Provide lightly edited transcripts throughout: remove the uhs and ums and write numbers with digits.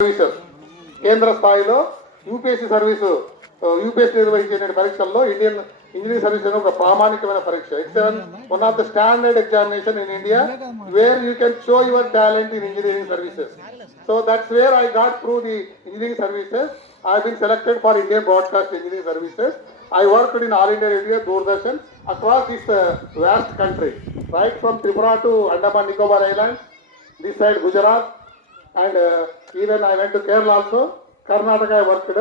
Services కేంద్ర స్థాయిలో UPSC service UPSC నిర్వహించే పరీక్షల్లో ఇండియన్ ఇంజనీరింగ్ సర్వీస్ అనే ఒక ప్రామాణికమైన పరీక్ష. It's one of the standard examination in India where you can show your talent in engineering services. So that's where I got through the engineering services. I have been selected for Indian Broadcast Engineering Services. I worked in All India Radio, Doordarshan, across this vast country, right from Tripura to Andaman Nicobar Islands, this side Gujarat, and even I went to Kerala also, Karnataka I worked.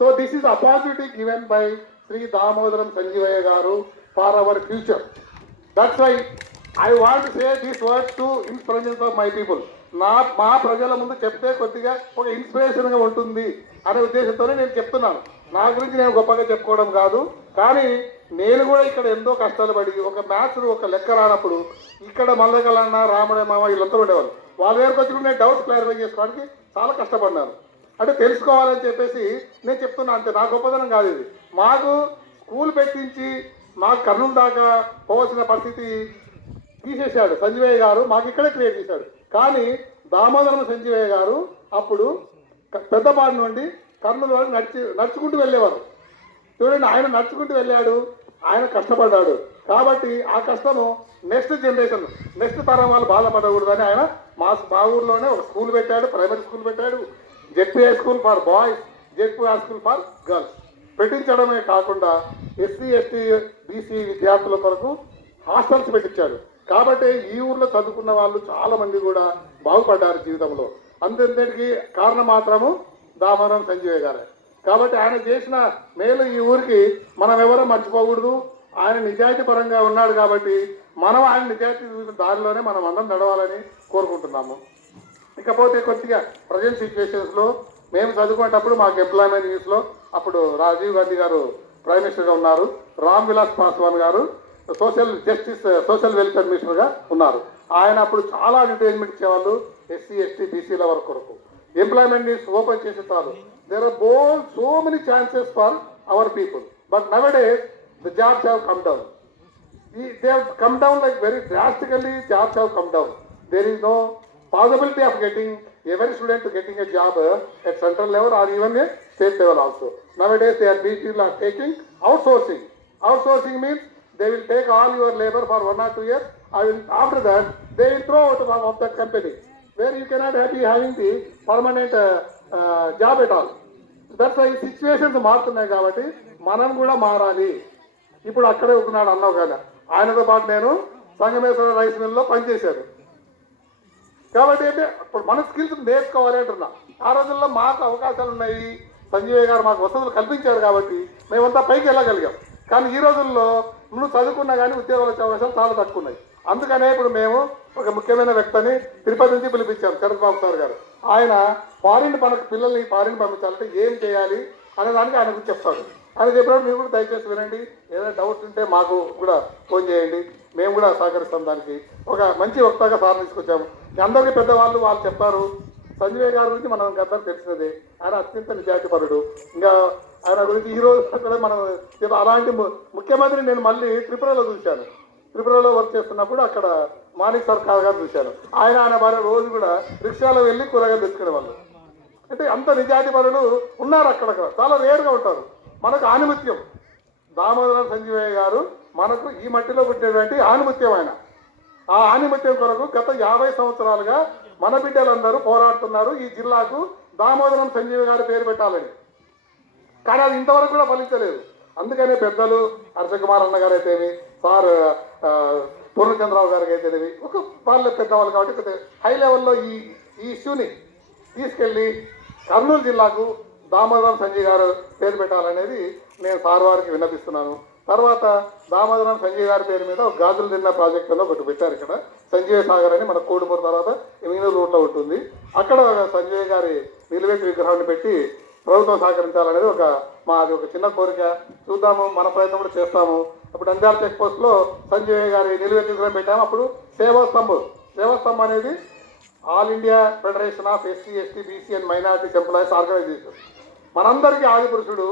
So this is opportunity given by Sri Damodaram Sanjeevaya Garu for our future. That's why I want to say these words to inspirations of my people. మా ప్రజల ముందు చెప్తే కొద్దిగా ఒక ఇన్స్పిరేషన్గా ఉంటుంది అనే ఉద్దేశంతోనే నేను చెప్తున్నాను. నా గురించి నేను గొప్పగా చెప్పుకోవడం కాదు, కానీ నేను కూడా ఇక్కడ ఎంతో కష్టాలు పడి ఒక మ్యాథ్స్ ఒక లెక్క రానప్పుడు ఇక్కడ మల్లకలన్న రాముడే మామ వీళ్ళంతా ఉండేవాళ్ళు. వాళ్ళ దగ్గరకు వచ్చి నేను డౌట్స్ క్లారిఫై చేసుకోవడానికి చాలా కష్టపడ్డాను. అంటే తెలుసుకోవాలని చెప్పేసి నేను చెప్తున్నా, అంతే. నా గొప్పతనం కాదు ఇది. మాకు స్కూల్ పెట్టించి మాకు కర్నూలు దాకా పోవాల్సిన పరిస్థితి తీసేశాడు సంజీవయ్య గారు, మాకు ఇక్కడే క్రియేట్ చేశాడు. కానీ దామోదరం సంజీవయ్య గారు అప్పుడు పెద్దపాడు నుండి కర్నూలు వరకు నడుచుకుంటూ వెళ్ళేవారు. చూడండి, ఆయన నడుచుకుంటూ వెళ్ళాడు, ఆయన కష్టపడ్డాడు. కాబట్టి ఆ కష్టము నెక్స్ట్ జనరేషన్, నెక్స్ట్ తరం వాళ్ళు బాధపడకూడదని ఆయన మా ఊర్లోనే ఒక స్కూల్ పెట్టాడు, ప్రైమరీ స్కూల్ పెట్టాడు, ZPI school for boys, ZPI school for girls పెట్టించడమే కాకుండా ఎస్సీ ఎస్టీ బీసీ విద్యార్థుల కొరకు హాస్టల్స్ పెట్టించాడు. కాబట్టి ఈ ఊర్లో చదువుకున్న వాళ్ళు చాలా మంది కూడా బాగుపడ్డారు జీవితంలో. అందరికీ కారణం మాత్రము దామోదరం సంజీవయ్య గారే. కాబట్టి ఆయన చేసిన మేలు ఈ ఊరికి మనం ఎవరో మర్చిపోకూడదు. ఆయన నిజాయితీ పరంగా ఉన్నాడు కాబట్టి మనం ఆయన నిజాయితీ దారిలోనే మనం అందరం నడవాలని కోరుకుంటున్నాము. ఇకపోతే కొద్దిగా ప్రజెంట్ సిచ్యువేషన్స్లో మేము చదువుకునేటప్పుడు మాకు ఎంప్లాయ్మెంట్ న్యూస్లో అప్పుడు రాజీవ్ గాంధీ గారు ప్రైమ్ మినిస్టర్గా ఉన్నారు, రామ్ విలాస్ పాస్వాన్ గారు సోషల్ జస్టిస్ సోషల్ వెల్ఫేర్ మినిస్టర్గా ఉన్నారు. ఆయన అప్పుడు చాలా అడ్వర్టైజ్మెంట్ ఇచ్చేవాళ్ళు ఎస్సీ ఎస్టీ బీసీల వరకు కొరకు. ఎంప్లాయ్మెంట్ న్యూస్ ఓపెన్ చేసే చాలు, దేర్ ఆర్ బోల్ so many chances for our people. But nowadays the jobs have come down. They have come down like very drastically. Jobs have come down. There is no possibility of getting every student getting a job at central level or even a state level also. Nowadays, people are taking outsourcing. Outsourcing means they will take all your labor for 1 or 2 years. After that, they will throw out of that company, where you cannot be having the permanent job at all. That's why situations మారుతున్నాయి కాబట్టి మనం కూడా మారాలి. ఇప్పుడు అక్కడే ఉన్నాడు అన్నావు కదా, ఆయనతో పాటు నేను సంగమేశ్వర రైస్ మిల్లో పనిచేశాను. కాబట్టి అంటే ఇప్పుడు మన స్కిల్స్ నేర్చుకోవాలి అంటున్నా. ఆ రోజుల్లో మాకు అవకాశాలు ఉన్నాయి, సంజీవయ్య గారు మాకు వసతులు కల్పించారు కాబట్టి మేమంతా పైకి వెళ్ళగలిగాం. కానీ ఈ రోజుల్లో నువ్వు చదువుకున్నా కానీ ఉద్యోగాలు వచ్చే అవకాశాలు చాలా తక్కువ ఉన్నాయి. అందుకనే ఇప్పుడు మేము ఒక ముఖ్యమైన వ్యక్తిని తిరుపతి నుంచి పిలిపించాం, చంద్రబాబు సార్ గారు. ఆయన ఫారిన్ మనకు పిల్లల్ని ఫారిన్ పంపించాలంటే ఏం చేయాలి అనే దానికి ఆయన గురించి చెప్తాడు. ఆయన చెప్పినప్పుడు మీరు కూడా దయచేసి వినండి, ఏదైనా డౌట్స్ ఉంటే మాకు కూడా ఫోన్ చేయండి, మేము కూడా సహకరిస్తాం. దానికి ఒక మంచి వక్తగా సార్ తీసుకొచ్చాము. అందరికీ పెద్దవాళ్ళు వాళ్ళు చెప్తారు. సంజయ్ గారి గురించి మనం అందరూ తెలిసినదే, ఆయన అత్యంత నిజాయితీపరుడు. ఇంకా ఆయన గురించి ఈరోజు కూడా మనం అలాంటి ముఖ్యమంత్రిని నేను మళ్ళీ త్రిపురలో చూశాను. త్రిపురలో వర్క్ చేస్తున్నప్పుడు అక్కడ మాణిక్ సర్కార్ గారు చూశాను. ఆయన భార్య రోజు కూడా రిక్షాలో వెళ్ళి కూరగాయలు తెచ్చుకునే వాళ్ళు. అంటే అంత నిజాయితీపరులు ఉన్నారు అక్కడక్కడ, చాలా రేరుగా ఉంటారు. మనకు ఆనిముత్యం దామోదరం సంజీవయ్య గారు మనకు ఈ మట్టిలో పుట్టినటువంటి ఆనిముత్యం. ఆయన ఆ ఆనిముత్యం కొరకు గత 50 సంవత్సరాలుగా మన బిడ్డలందరూ పోరాడుతున్నారు ఈ జిల్లాకు దామోదరం సంజీవయ్య గారి పేరు పెట్టాలని. కానీ అది ఇంతవరకు కూడా ఫలించలేదు. అందుకనే పెద్దలు హర్షకుమార్ అన్న గారు అయితేమి, సార్ పూర్ణచంద్రరావు గారికి అయితేనేవి, ఒక వాళ్ళ పెద్దవాళ్ళు కాబట్టి హై లెవెల్లో ఈ ఇష్యూని తీసుకెళ్ళి కర్నూలు జిల్లాకు దామోదరం సంజయ్ గారు పేరు పెట్టాలనేది నేను సార్ వారికి విన్నపిస్తున్నాను. తర్వాత దామోదరం సంజయ్ గారి పేరు మీద ఒక గాజులు తిన్న ప్రాజెక్ట్ అని ఒకటి పెట్టారు. ఇక్కడ సంజయ్ సాగర్ అని మన కోడుమూరు తర్వాత ఎమినూరు రోడ్లో ఉంటుంది. అక్కడ సంజయ్ గారి నిలువెత్తు విగ్రహాన్ని పెట్టి ప్రభుత్వం సహకరించాలనేది మాది ఒక చిన్న కోరిక. చూద్దాము, మన ప్రయత్నం కూడా చేస్తాము. అప్పుడు నంద్యాల చెక్ పోస్ట్లో సంజయ్ గారి నిలువెత్తు విగ్రహం పెట్టాము. అప్పుడు సేవాస్తంభం అనేది all India federation of SC ST BC and minorities employees organisation. మనందరికీ ఆదిపురుషుడు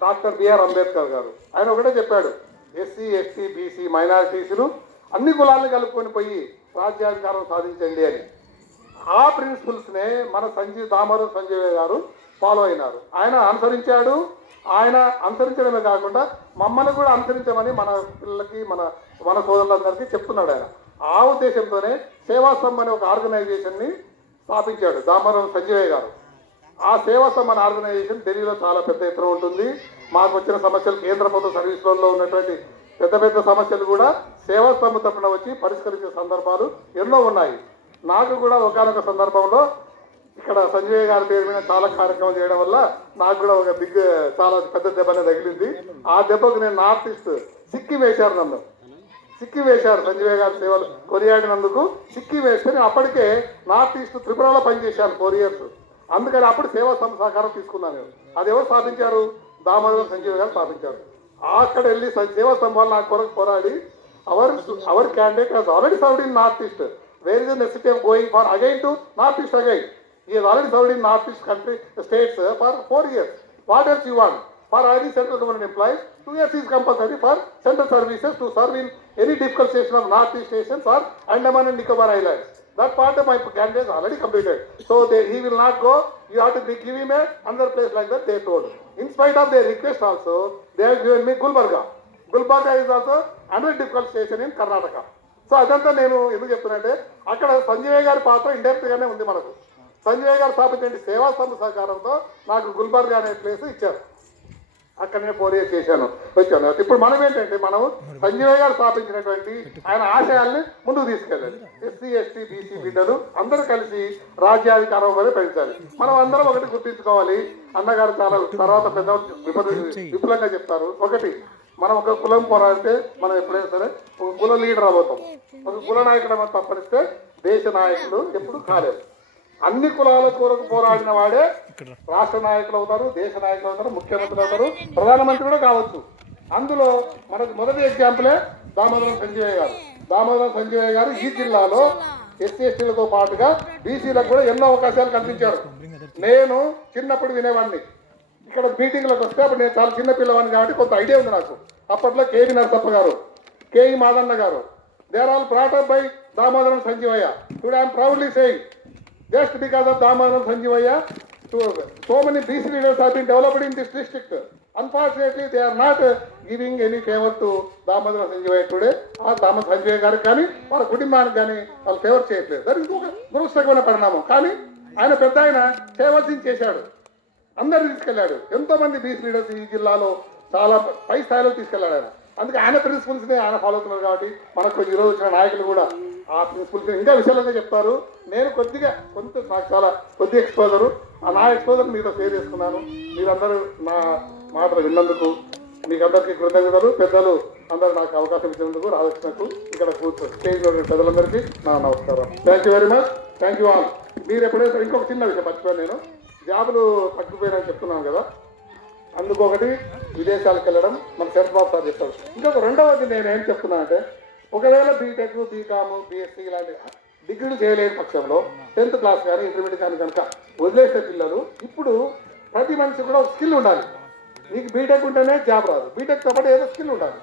డాక్టర్ బిఆర్ అంబేద్కర్ గారు. ఆయన ఒకటే చెప్పాడు, ఎస్సీ ఎస్టీ బీసీ మైనారిటీస్ను అన్ని కులాలను కలుపుకొని పోయి రాజ్యాధికారం సాధించండి అని. ఆ ప్రిన్సిపల్స్నే మన దామోదరం సంజయ్ గారు ఫాలో అయినారు. ఆయన అనుసరించాడు. ఆయన అనుసరించడమే కాకుండా మమ్మల్ని కూడా అనుసరించమని మన పిల్లలకి మన సోదరులందరికీ చెప్తున్నాడు. ఆయన ఆ ఉద్దేశంతోనే సేవాశ్రమ్ అనే ఒక ఆర్గనైజేషన్ని స్థాపించాడు దామోదరం సంజయ్ గారు. ఆ సేవాశ్రమ్ అనే ఆర్గనైజేషన్ ఢిల్లీలో చాలా పెద్ద ఎత్తున ఉంటుంది. మాకు వచ్చిన సమస్యలు కేంద్ర ప్రభుత్వ సర్వీసులలో ఉన్నటువంటి పెద్ద పెద్ద సమస్యలు కూడా సేవాశ్రమ్ తరఫున వచ్చి పరిష్కరించే సందర్భాలు ఎన్నో ఉన్నాయి. నాకు కూడా ఒకానొక సందర్భంలో ఇక్కడ సంజయ్ గారి పేరు మీద చాలా కార్యక్రమం చేయడం వల్ల నాకు కూడా ఒక చాలా పెద్ద దెబ్బనే తగిలింది. ఆ దెబ్బకు నేను నార్త్ ఈస్ట్ సిక్కి వేశారు. నన్ను సిక్కి వేశారు. సంజయ్ గారి సేవలు కొనియాడినందుకు సిక్కి వేస్తే నేను అప్పటికే నార్త్ ఈస్ట్ త్రిపురలో పనిచేశాను 4 years. అందుకని అప్పుడు సేవా సహకారం తీసుకున్నాను. అది ఎవరు స్థాపించారు? దామోదరం సంజయ్ గారు స్థాపించారు. అక్కడ వెళ్ళి సేవా సంఘాలు నాకు కొరకు పోరాడి our candidate has already served in North East. Where is the necessity of going for again to North East again? He has already served in North East country states for 4 years. What else you want? For any central government employees, 2 years is compulsory for central services to serve in any difficult station of North East stations or Andaman and Nicobar Islands. That part of my candidate is already completed. So he will not go. You have to give him another place like that, they told. In spite of their request also, they have given me Gulbarga. Gulbarga is also another difficult station in Karnataka. So అదంతా నేను ఎందుకు చెప్తున్నానంటే అక్కడ సంజయ్ గారి పాత్ర indirect గానే ఉంది. మనకు సంజయ్ గారు స్థాపించిన సేవా సంస్థ సహకారంతో నాకు గుల్బర్గా అనే ప్లేస్ ఇచ్చారు. అక్కడ నేను 4 years చేశాను, వచ్చాను. ఇప్పుడు మనం ఏంటంటే మనం సంజయ్ గారు స్థాపించినటువంటి ఆయన ఆశయాల్ని ముందుకు తీసుకెళ్ళాలి. ఎస్సీ ఎస్టీ బీసీ బిడ్డలు అందరూ కలిసి రాజ్యాధికారం మీద పెంచాలి. మనం అందరం ఒకటి గుర్తించుకోవాలి. అన్నగారు చాలా తర్వాత పెద్ద విపులంగా చెప్తారు. ఒకటి, మనం ఒక కులం పోరాడితే మనం ఎప్పుడైనా సరే ఒక కుల లీడర్ అవుతాం. ఒక కుల నాయకుడు తప్పనిస్తే దేశ నాయకుడు ఎప్పుడు కాలేదు. అన్ని కులాల కొరకు పోరాడిన వాడే రాష్ట్ర నాయకులు అవుతారు, దేశ నాయకులు అవుతారు, ముఖ్యమంత్రులు అవుతారు, ప్రధానమంత్రి కూడా కావచ్చు. అందులో మనకు మొదటి ఎగ్జాంపులే దామోదరం సంజయ్ గారు. దామోదరం సంజయ్ గారు ఈ జిల్లాలో ఎస్సీ ఎస్టీలతో పాటుగా బీసీలకు కూడా ఎన్నో అవకాశాలు కల్పించారు. నేను చిన్నప్పుడు వినేవాడిని. ఇక్కడ మీటింగ్లకు వస్తే అప్పుడు నేను చాలా చిన్న పిల్లవాడిని కాబట్టి కొంత ఐడియా ఉంది నాకు. అప్పట్లో కేవి నరసప్ప గారు, కేఈ మాదన్న గారు, they are all brought up by Damodaram Sanjeevaiah. Today I'm proudly saying just because of Damodaram Sanjivaya, so many BC leaders have been developed in this district. Unfortunately, they are not giving any favor to Damodaram Sanjivaya today. ఆ దామోదరం సంజయ్ గారికి కానీ వాళ్ళ కుటుంబానికి కానీ వాళ్ళు favour చేయట్లేదు. That is ఒక దురదృష్టకరమైన పరిణామం. కానీ ఆయన పెద్ద ఆయన చేయవలసింది చేశాడు, అందరిని తీసుకెళ్లాడు. ఎంతో మంది బీసీ లీడర్స్ ఈ జిల్లాలో చాలా పై స్థాయిలో తీసుకెళ్లాడు ఆయన. అందుకే ఆయన ప్రిన్సిపల్స్ని ఆయన ఫాలో అవుతున్నారు. కాబట్టి మనకు ఈరోజు వచ్చిన నాయకులు కూడా ఆ ప్రిన్సిపల్స్ ఇంకా విశాలంగా చెప్తారు. నేను నాకు చాలా కొద్దిగా ఎక్స్పోజరు, నా ఎక్స్పోజర్ మీతో షేర్ చేసుకున్నాను. మీరందరూ నా మాటలు విన్నందుకు మీకు అందరికీ కృతజ్ఞతలు. పెద్దలు అందరూ నాకు అవకాశం ఇచ్చినందుకు, రాధాకృష్ణకు, ఇక్కడ స్టేజ్లో పెద్దలందరికీ నా నమస్కారం. Thank you very much. Thank you all. మీరు ఎప్పుడైతే ఇంకొక చిన్న విషయం మర్చిపోయాను, నేను జాబులు తగ్గిపోయానని చెప్తున్నాను కదా, అందుకు ఒకటి విదేశాలకు వెళ్ళడం మన చంద్రబాబు సార్ చెప్తారు. ఇంకొక రెండవది నేను ఏం చెప్తున్నా అంటే, ఒకవేళ బీటెక్, బీకామ్, బీఎస్సీ ఇలాంటి డిగ్రీలు చేయలేని పక్షంలో 10th క్లాస్ కానీ ఇంటర్మీడియట్ కానీ కనుక వదిలేసే పిల్లలు, ఇప్పుడు ప్రతి మనిషి కూడా ఒక స్కిల్ ఉండాలి. నీకు బీటెక్ ఉంటేనే జాబ్ రాదు, బీటెక్తో పాటు ఏదో స్కిల్ ఉండాలి.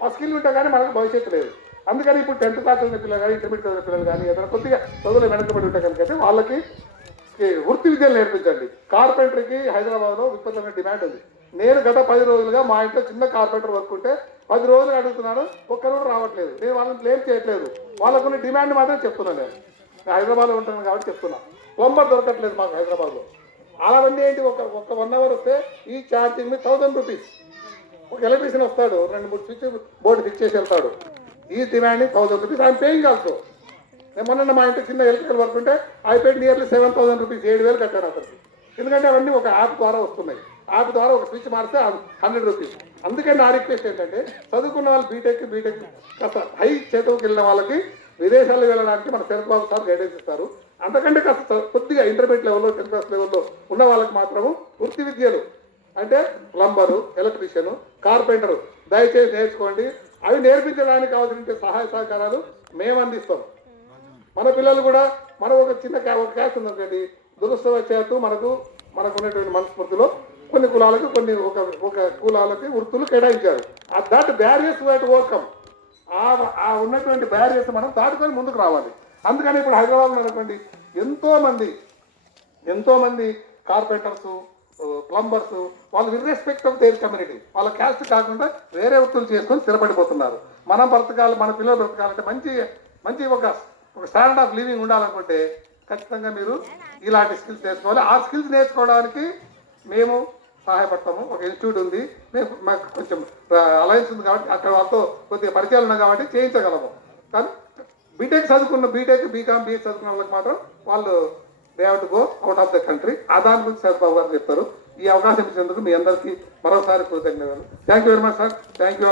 ఆ స్కిల్ ఉంటే కానీ మనకు భవిష్యత్తు లేదు. అందుకని ఇప్పుడు 10th క్లాస్ చదివిన పిల్లలు కానీ ఇంటర్మీడియట్ చదివిన పిల్లలు కానీ ఏదైనా కొద్దిగా చదువులు వెనకబడి ఉంటే కనుక వాళ్ళకి వృత్తి విద్యలు నేర్పించండి. కార్పెంటర్కి హైదరాబాద్లో విపరీతమైన డిమాండ్ ఉంది. నేను గత 10 రోజులుగా మా ఇంట్లో చిన్న కార్పెంటర్ వర్క్ ఉంటే 10 రోజులు అడుగుతున్నాను, ఒక్కరు కూడా రావట్లేదు. నేను వాళ్ళని బ్లేమ్ చేయట్లేదు, వాళ్ళకున్న డిమాండ్ మాత్రం చెప్తున్నాను. నేను హైదరాబాద్లో ఉంటాను కాబట్టి చెప్తున్నా. ప్లంబర్ దొరకట్లేదు మాకు హైదరాబాద్లో. అలాంటి ఏంటి, ఒక 1 hour వస్తే ఈ ఛార్జింగ్ మీ 1000 rupees. ఒక ఎలక్ట్రీషియన్ వస్తాడు, 2-3 స్విచ్ బోర్డు ఫిక్స్ చేసి వెళ్తాడు. ఈ demand 1000 rupees. I'm paying also. నేను మొన్న మా ఇంట్లో చిన్న ఎలక్ట్రికల్ వర్క్ ఉంటే అయిపోయి నియర్లీ 7000 rupees, 7000 కట్టాను అతనికి. ఎందుకంటే అవన్నీ ఒక యాప్ ద్వారా వస్తున్నాయి. యాప్ ద్వారా ఒక స్విచ్ మారితే 100 rupees. అందుకని నా రిక్వెస్ట్ ఏంటంటే, చదువుకున్న వాళ్ళు బీటెక్ కాస్త హై చేతువుకి వెళ్ళిన వాళ్ళకి విదేశాలకు వెళ్ళడానికి మన చంద్రబాబు సార్ గైడెన్స్ ఇస్తారు. అంతకంటే కాస్త కొద్దిగా ఇంటర్మీడియట్ లెవెల్లో 10th class లెవెల్లో ఉన్న వాళ్ళకి మాత్రము వృత్తి విద్యలు అంటే ప్లంబరు, ఎలక్ట్రీషియను, కార్పెంటరు దయచేసి నేర్చుకోండి. అవి నేర్పించడానికి కావాల్సిన సహాయ సహకారాలు మేము అందిస్తాం. మన పిల్లలు కూడా, మనం ఒక చిన్న క్యాస్ట్ ఉందండి, దురదృష్టవశాత్తు మనకు ఉన్నటువంటి మనస్ఫూర్తిలో కొన్ని కులాలకు ఒక కులాలకి వృత్తులు కేటాయించారు. That barriers to overcome. ఆ ఉన్నటువంటి బ్యారియర్స్ మనం దాటుకొని ముందుకు రావాలి. అందుకని ఇప్పుడు హైదరాబాద్లో అనుకోండి ఎంతో మంది కార్పెంటర్స్, ప్లంబర్స్, వాళ్ళు ఇర్రెస్పెక్ట్ ఆఫ్ దేర్ కమ్యూనిటీ, వాళ్ళ క్యాస్ట్ కాకుండా వేరే వృత్తులు చేసుకొని స్థిరపడిపోతున్నారు. మనం బ్రతకాలి, మన పిల్లలు బ్రతకాలంటే మంచి ఒక స్టాండర్డ్ ఆఫ్ లివింగ్ ఉండాలనుకుంటే ఖచ్చితంగా మీరు ఇలాంటి స్కిల్స్ నేర్చుకోవాలి. ఆ స్కిల్స్ నేర్చుకోవడానికి మేము సహాయపడతాము. ఒక ఇన్స్టిట్యూట్ ఉంది, మాకు కొంచెం అలయన్స్ ఉంది కాబట్టి అక్కడ వాళ్ళతో కొద్దిగా పరిచయాలు ఉన్నాయి కాబట్టి చేయించగలము. కానీ బీటెక్, బీకామ్, బీఎస్ చదువుకున్న వాళ్ళకి మాత్రం వాళ్ళు they have to go out of the country. దాని గురించి సత్బాబు గారు చెప్తారు. ఈ అవకాశం ఇచ్చినందుకు మీ అందరికీ మరోసారి కృతజ్ఞతలు. Thank you very much sir. Thank you.